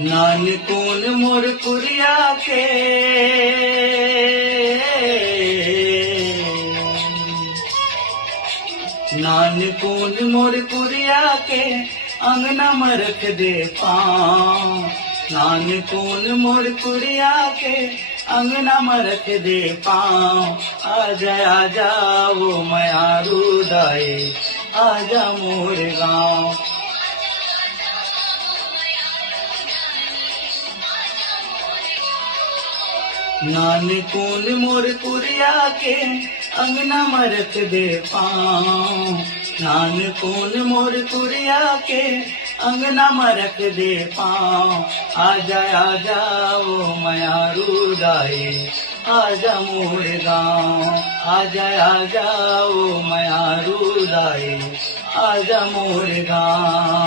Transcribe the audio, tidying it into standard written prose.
नानकुन मोर कुरिया के नानकुन मोर कुरिया के अंगना में रख दे पाँव। नानकुन मोर कुरिया के अंगना में रख दे पाँव। आजा वो मयारू दाए, आजा मोर गाँव। नानकुन मोर कुरिया के अंगना में रख दे पाँव। नानकुन मोर कुरिया के अंगना में रख दे पाँव। आजा वो मयारू दाए, आजा मोर गाँव। आजा वो मयारू दाए, आजा मोर गाँव।